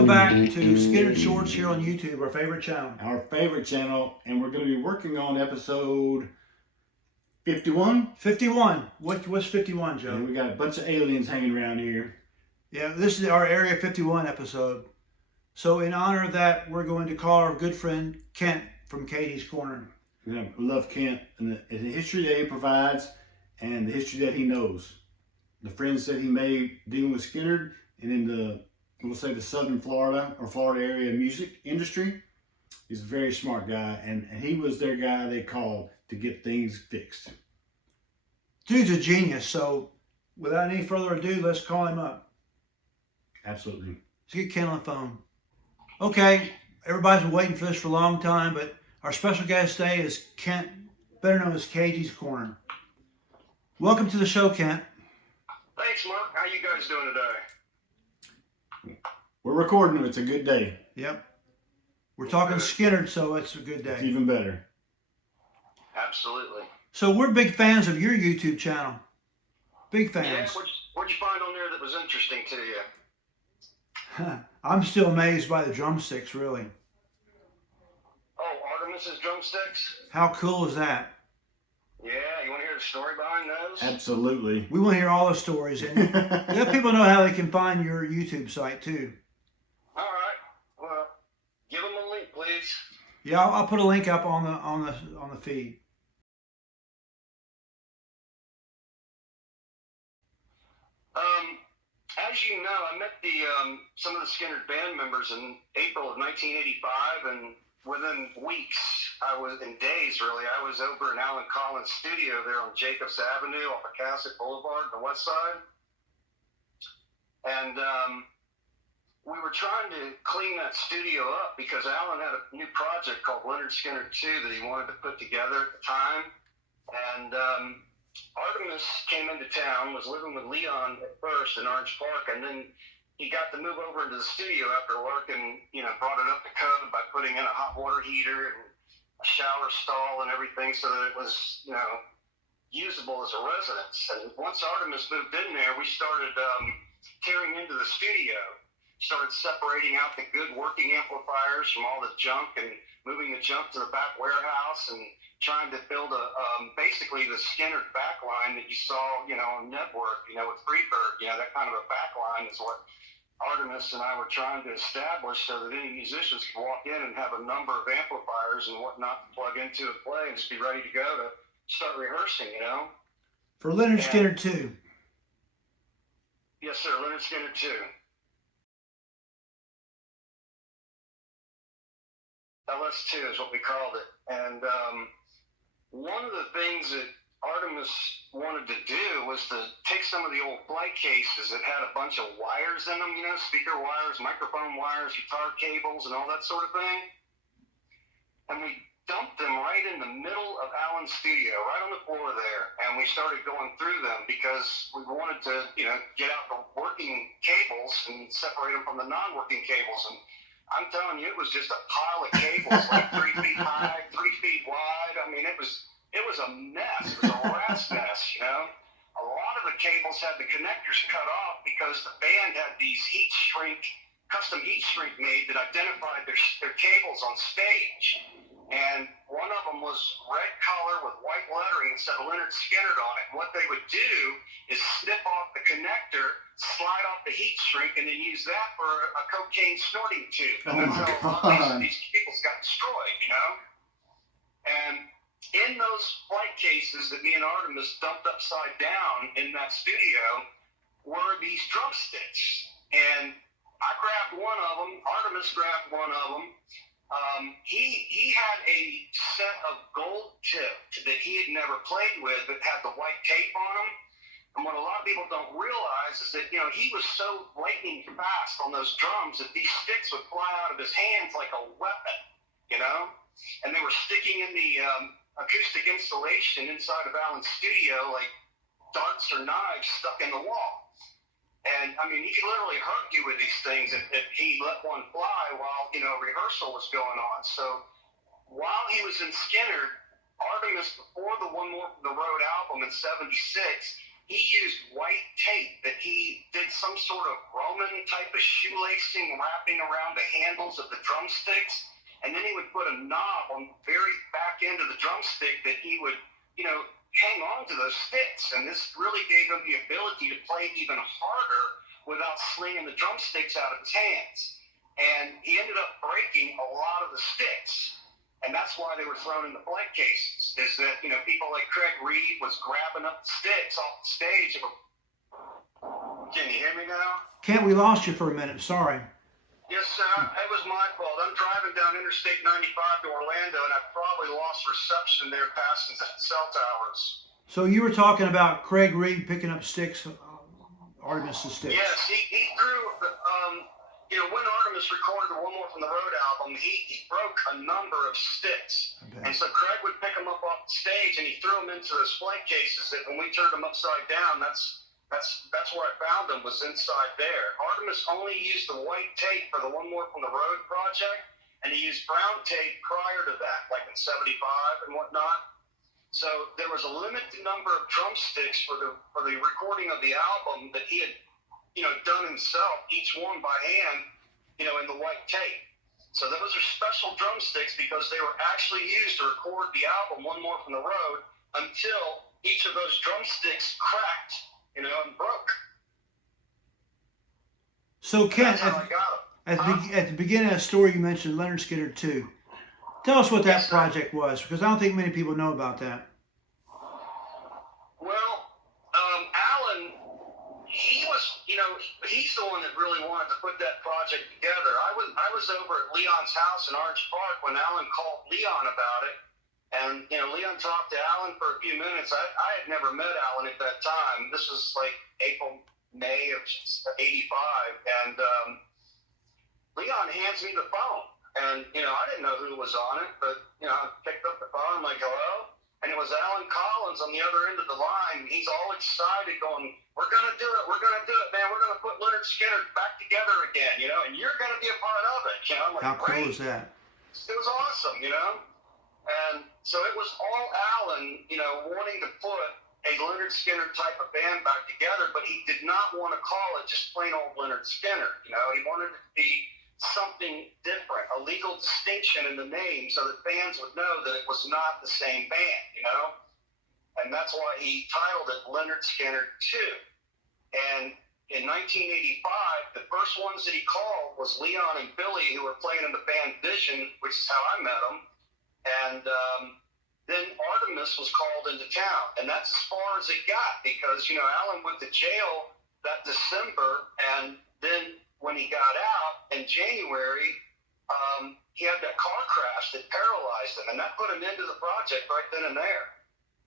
Welcome back to Skynyrd Shorts here on YouTube, our favorite channel. Our favorite channel, and we're going to be working on episode 51. 51. What's 51, Joe? And we got a bunch of aliens hanging around here. Yeah, this is our Area 51 episode. So in honor of that, we're going to call our good friend Kent from Cagey's Corner. We love Kent and the history that he provides and the history that he knows. The friends that he made dealing with Skynyrd and in the, we'll say, the southern Florida or Florida area music industry. He's a very smart guy, and he was their guy they called to get things fixed. Dude's a genius, so without any further ado, let's call him up. Absolutely. Let's get Kent on the phone. Okay, everybody's been waiting for this for a long time, but our special guest today is Kent, better known as Cagey's Corner. Welcome to the show, Kent. Thanks, Mark. How you guys doing today? We're recording. It's a good day. Yep. We're talking Skynyrd, so it's a good It's day. even better. Absolutely. So we're big fans of your YouTube channel. Big Yeah, fans. what'd you find on there that was interesting to you? I'm still amazed by the drumsticks, really. Oh, Artemis's drumsticks? How cool is that? Yeah, you want to hear the story behind those? Absolutely. We want to hear all the stories, and let people know how they can find your YouTube site too. All right. Well, give them a link, please. Yeah, I'll put a link up on the feed. As you know, I met some of the Skynyrd band members in April of 1985, and within weeks, days really, I was over in Alan Collins' studio there on Jacobs Avenue off of Cassock Boulevard on the west side. And we were trying to clean that studio up because Alan had a new project called Lynyrd Skynyrd 2 that he wanted to put together at the time. And Artemis came into town, was living with Leon at first in Orange Park, and then he got to move over into the studio after work and, brought it up to code by putting in a hot water heater and a shower stall and everything so that it was, usable as a residence. And once Artemis moved in there, we started tearing into the studio, started separating out the good working amplifiers from all the junk and moving the junk to the back warehouse and trying to build basically the Skynyrd backline that you saw, on Network, with Freebird, that kind of a backline is what Artemis and I were trying to establish so that any musicians could walk in and have a number of amplifiers and whatnot to plug into and play and just be ready to go to start rehearsing, For Lynyrd Skynyrd 2. Yes, sir, Lynyrd Skynyrd 2. LS2 is what we called it. And one of the things that Artemis wanted to do was to take some of the old flight cases that had a bunch of wires in them, speaker wires, microphone wires, guitar cables, and all that sort of thing. And we dumped them right in the middle of Alan's studio, right on the floor there. And we started going through them because we wanted to, get out the working cables and separate them from the non-working cables. And I'm telling you, it was just a pile of cables, like 3 feet high, 3 feet wide. I mean, it was a mess. It was a rat's mess, A lot of the cables had the connectors cut off because the band had these custom heat shrink made that identified their cables on stage. And one of them was red color with white lettering that said Lynyrd Skynyrd on it. And what they would do is snip off the connector, slide off the heat shrink, and then use that for a cocaine snorting tube. And that's how a lot of these cables got destroyed, And in those flight cases that me and Artemis dumped upside down in that studio were these drumsticks. And I grabbed one of them. Artemis grabbed one of them. He had a set of gold tipped that he had never played with that had the white tape on them. And what a lot of people don't realize is that, he was so lightning fast on those drums that these sticks would fly out of his hands like a weapon, And they were sticking in the acoustic installation inside of Alan's studio like darts or knives stuck in the wall. And, I mean, he could literally hurt you with these things if he let one fly while, rehearsal was going on. So while he was in Skynyrd, Artemis, before the One More for the Road album in '76, he used white tape that he did some sort of Roman type of shoelacing wrapping around the handles of the drumsticks. And then he would put a knob on the very back end of the drumstick that he would, hang on to those sticks. And this really gave him the ability to play even harder without slinging the drumsticks out of his hands. And he ended up breaking a lot of the sticks. And that's why they were thrown in the flight cases, is that, people like Craig Reed was grabbing up the sticks off the stage. Can you hear me now? Kent, we lost you for a minute. Sorry. Yes, sir. It was my fault. I'm driving down Interstate 95 to Orlando, and I probably lost reception there past the cell towers. So you were talking about Craig Reed picking up sticks, Artemis' sticks. Yes, he threw, when Artemis recorded the One More From the Road album, he broke a number of sticks. And so Craig would pick them up off the stage, and he threw them into those flight cases that when we turned them upside down, that's where I found them, was inside there. Artemis only used the white tape for the One More From the Road project, and he used brown tape prior to that, like in 75 and whatnot. So there was a limited number of drumsticks for the recording of the album that he had, done himself, each one by hand, in the white tape. So those are special drumsticks because they were actually used to record the album One More From the Road until each of those drumsticks cracked, and broke. So Kent, That's how I got it. at the beginning of the story, you mentioned Lynyrd Skynyrd 2. Tell us what that Yes, sir. project was, because I don't think many people know about that. Well, Alan, he was, he's the one that really wanted to put that project together. I was over at Leon's house in Orange Park when Alan called Leon about it. And, Leon talked to Alan for a few minutes. I had never met Alan at that time. This was like May of 85. And Leon hands me the phone. And, I didn't know who was on it, but, I picked up the phone. I'm like, hello? And it was Alan Collins on the other end of the line. He's all excited going, we're going to do it. We're going to do it, man. We're going to put Lynyrd Skynyrd back together again, and you're going to be a part of it. I'm like, How cool great. is that? It was awesome, And so it was all Alan, wanting to put a Lynyrd Skynyrd type of band back together, but he did not want to call it just plain old Lynyrd Skynyrd. He wanted it to be something different, a legal distinction in the name so that fans would know that it was not the same band, And that's why he titled it Lynyrd Skynyrd 2. And in 1985, the first ones that he called was Leon and Billy, who were playing in the band Vision, which is how I met them. And then Artemis was called into town. And that's as far as it got because, Alan went to jail that December. And then when he got out in January, he had that car crash that paralyzed him. And that put an end to the project right then and there.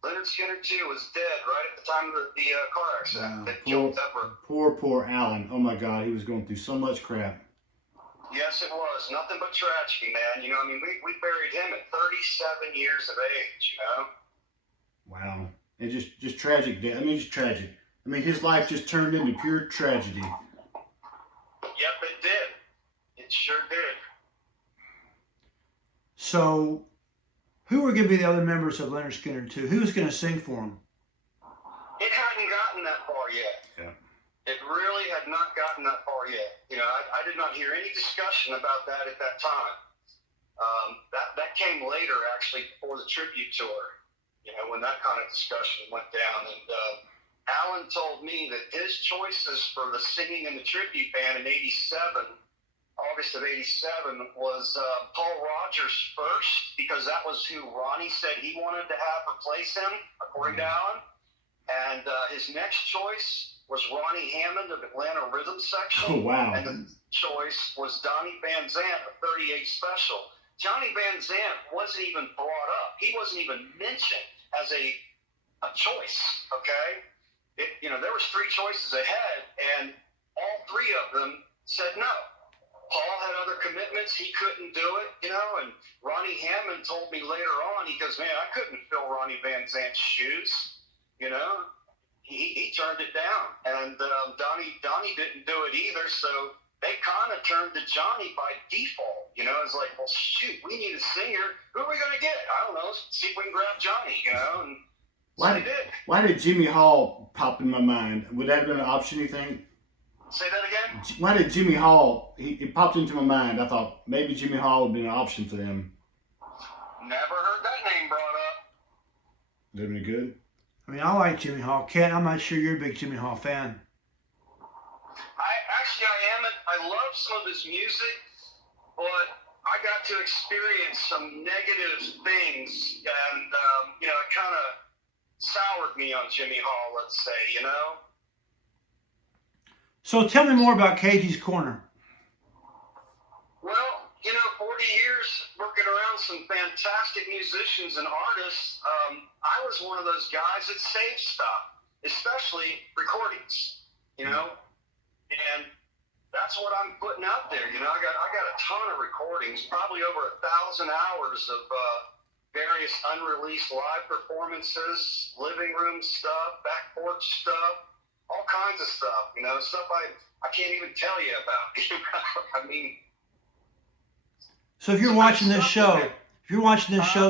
Lynyrd Skynyrd 2 was dead right at the time of the car accident that killed Pepper. Poor Alan. Oh my God, he was going through so much crap. Yes, it was. Nothing but tragedy, man. We buried him at 37 years of age, Wow. And just tragic death. Just tragic. His life just turned into pure tragedy. Yep, it did. It sure did. So, who were going to be the other members of Lynyrd Skynyrd 2? Who was going to sing for him? It hadn't gotten that far yet. Yeah. It really had not gotten that far yet. I did not hear any discussion about that at that time. That came later, actually, before the tribute tour, when that kind of discussion went down. And Alan told me that his choices for the singing in the tribute band in 87, August of 87, was Paul Rogers first, because that was who Ronnie said he wanted to have replace him, according to Alan. And his next choice was Ronnie Hammond of Atlanta Rhythm Section. Oh, wow. And the choice was Donnie Van Zant of 38 Special. Johnny Van Zant wasn't even brought up. He wasn't even mentioned as a choice, okay? There was 3 choices ahead, and all 3 of them said no. Paul had other commitments. He couldn't do it, and Ronnie Hammond told me later on, he goes, man, I couldn't fill Ronnie Van Zant's shoes, He turned it down, and Donnie didn't do it either, so they kind of turned to Johnny by default, It's like, well, shoot, we need a singer. Who are we going to get? I don't know. See if we can grab Johnny, And Why did Jimmy Hall pop in my mind? Would that have been an option, you think? Say that again? Why did Jimmy Hall, he popped into my mind. I thought maybe Jimmy Hall would be an option for them. Never heard that name brought up. Would have been good. I mean, I like Jimmy Hall. Kent, I'm not sure you're a big Jimmy Hall fan. I am. I love some of his music, but I got to experience some negative things, and it kind of soured me on Jimmy Hall, let's say, So tell me more about Cagey's Corner. Well, 40 years working around some fantastic musicians and artists, I was one of those guys that saved stuff, especially recordings, and that's what I'm putting out there. I got a ton of recordings, probably over 1,000 hours of various unreleased live performances, living room stuff, back porch stuff, all kinds of stuff, stuff I can't even tell you about. I mean, so if you're watching this show,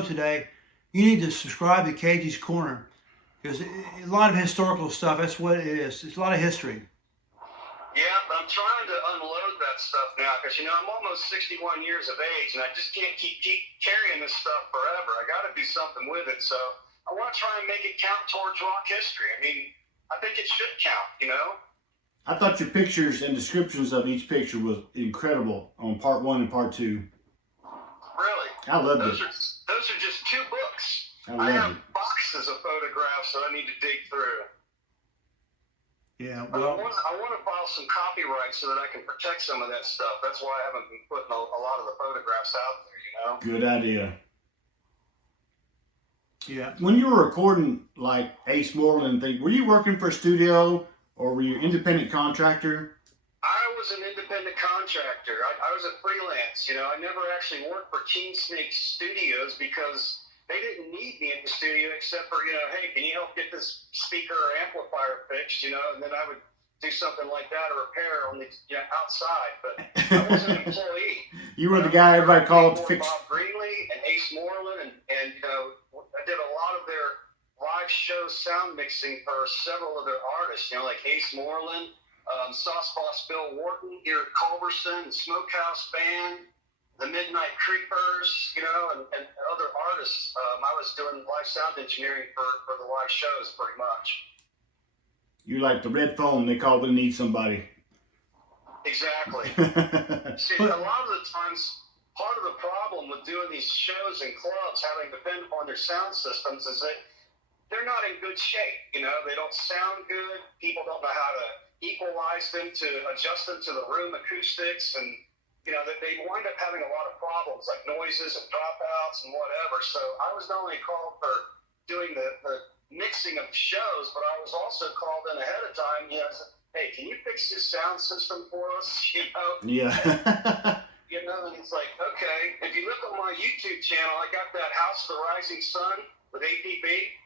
today, you need to subscribe to Cagey's Corner, because a lot of historical stuff, that's what it is. It's a lot of history. Yeah, but I'm trying to unload that stuff now because, I'm almost 61 years of age and I just can't keep carrying this stuff forever. I got to do something with it. So I want to try and make it count towards rock history. I mean, I think it should count, I thought your pictures and descriptions of each picture was incredible on part 1 and part 2. Really? I loved those it. Those are just 2 books. I have it. boxes of photographs that I need to dig through. Yeah, well, I want to file some copyright so that I can protect some of that stuff. That's why I haven't been putting a lot of the photographs out there, Good idea. Yeah. When you were recording like Ace Moreland thing, were you working for a studio or were you an independent contractor? I was an independent contractor. I was a freelance. I never actually worked for Teen Snake Studios because they didn't need me at the studio except for, hey, can you help get this speaker or amplifier fixed, and then I would do something like that, a repair on the outside, but I wasn't an employee. You were the guy everybody called to fix. Bob Greenlee and Ace Moreland, and I did a lot of their live show sound mixing for several of their artists, like Ace Moreland, Sauce Boss Bill Wharton here at Culberson, Smokehouse Band, the Midnight Creepers, and other artists. I was doing live sound engineering for the live shows pretty much. You like the red phone they call when they need somebody. Exactly. See, a lot of the times, part of the problem with doing these shows in clubs, having to depend upon their sound systems, is that they're not in good shape. They don't sound good. People don't know how to equalize them, to adjust them to the room acoustics, and that they wind up having a lot of problems like noises and dropouts and whatever. So I was not only called for doing the mixing of shows, but I was also called in ahead of time. Hey, can you fix this sound system for us? Yeah. And it's like, okay. If you look on my YouTube channel, I got that House of the Rising Sun with APB.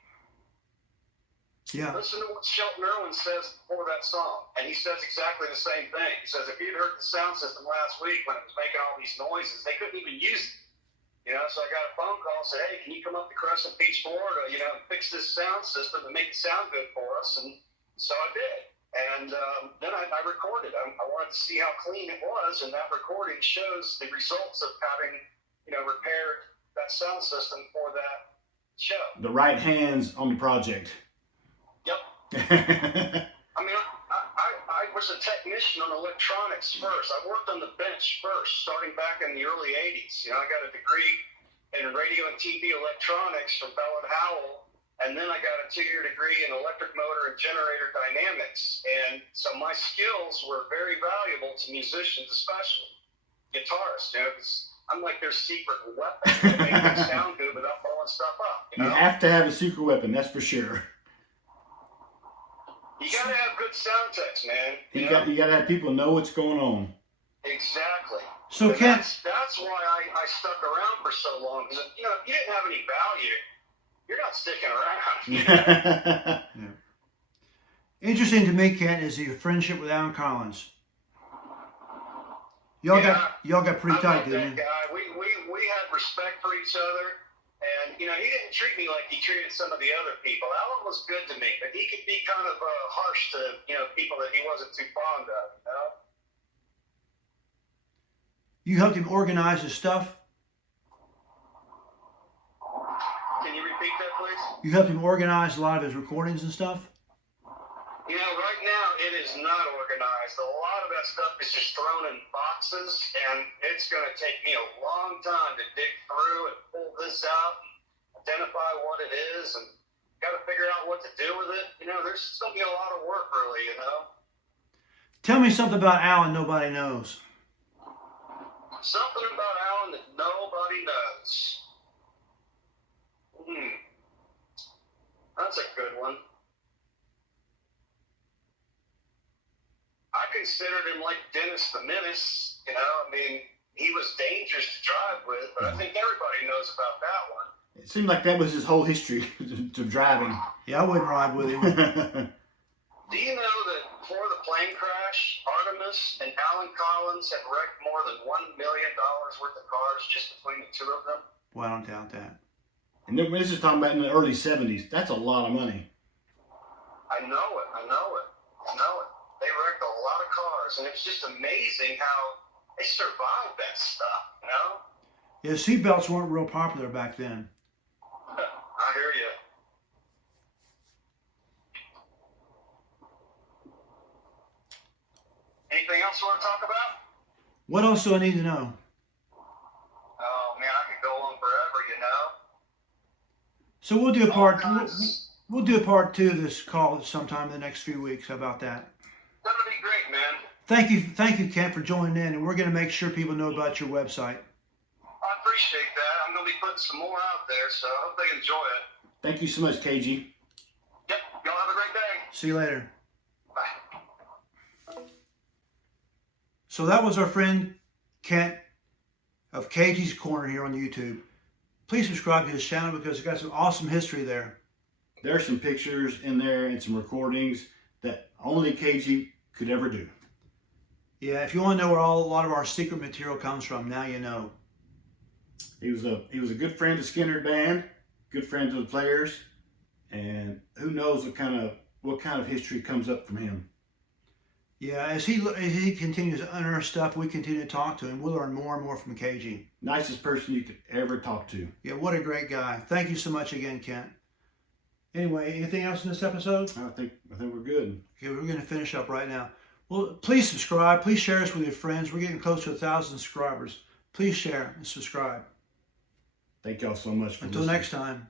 Yeah. Listen to what Shelton Irwin says before that song, and he says exactly the same thing. He says, if you'd heard the sound system last week when it was making all these noises, they couldn't even use it. So I got a phone call and said, hey, can you come up to Crescent Beach, Florida, and fix this sound system and make it sound good for us? And so I did. And then I recorded. I wanted to see how clean it was, and that recording shows the results of having, repaired that sound system for that show. The right hands on the project. Yep. I mean, I was a technician on electronics first. I worked on the bench first, starting back in the early 80s. I got a degree in radio and TV electronics from Bell and Howell, and then I got a 2-year degree in electric motor and generator dynamics. And so my skills were very valuable to musicians, especially guitarists. I'm like their secret weapon to make them sound good without blowing stuff up. You have to have a secret weapon, that's for sure. You gotta have good sound techs, man. You gotta have people know what's going on. Exactly. So Kent, that's why I stuck around for so long. Because if you didn't have any value, you're not sticking around. Yeah. Interesting to me, Kent, is your friendship with Alan Collins. Y'all got pretty tight, didn't you? Guy. We had respect for each other. And, you know, he didn't treat me like he treated some of the other people. Alan was good to me, but he could be kind of harsh to, you know, people that he wasn't too fond of, you know? You helped him organize his stuff? Can you repeat that, please? You helped him organize a lot of his recordings and stuff? You know, right now it is not organized. A lot of that stuff is just thrown in boxes, and it's going to take me a long time to dig through and pull this out and identify what it is, and got to figure out what to do with it. You know, there's going to be a lot of work, really, you know? Tell me something about Alan nobody knows. Something about Alan that nobody knows. That's a good one. I considered him like Dennis the Menace, you know? I mean, he was dangerous to drive with, but I think everybody knows about that one. It seemed like that was his whole history to driving. Yeah, I wouldn't ride with him. Do you know that before the plane crash, Artemis and Alan Collins had wrecked more than $1 million worth of cars just between the two of them? Well, I don't doubt that. And then this is talking about in the early 70s. That's a lot of money. I know it. They wrecked a lot of cars, and it's just amazing how they survived that stuff, you know? Yeah, seatbelts weren't real popular back then. I hear you. Anything else you want to talk about? What else do I need to know? Oh, man, I could go on forever, you know? So we'll do a part. All kinds. We'll do a part 2 of this call sometime in the next few weeks. How about that? That'll be great, man. Thank you, Kent, for joining in, and we're going to make sure people know about your website. I appreciate that. I'm going to be putting some more out there, so I hope they enjoy it. Thank you so much, Cagey. Yep. Y'all have a great day. See you later. Bye. So that was our friend Kent of Cagey's Corner here on YouTube. Please subscribe to his channel because it's got some awesome history there. There are some pictures in there and some recordings that only Cagey could ever do. Yeah, if you want to know where a lot of our secret material comes from, now you know. He was a good friend to Skynyrd Band, good friend to the players, and who knows what kind of history comes up from him. Yeah, as he continues to unearth stuff, we continue to talk to him. We'll learn more and more from Cagey. Nicest person you could ever talk to. Yeah, what a great guy. Thank you so much again, Kent. Anyway, anything else in this episode? I think we're good. Okay, we're going to finish up right now. Well, please subscribe. Please share us with your friends. We're getting close to 1,000 subscribers. Please share and subscribe. Thank y'all so much for Until listening. next time.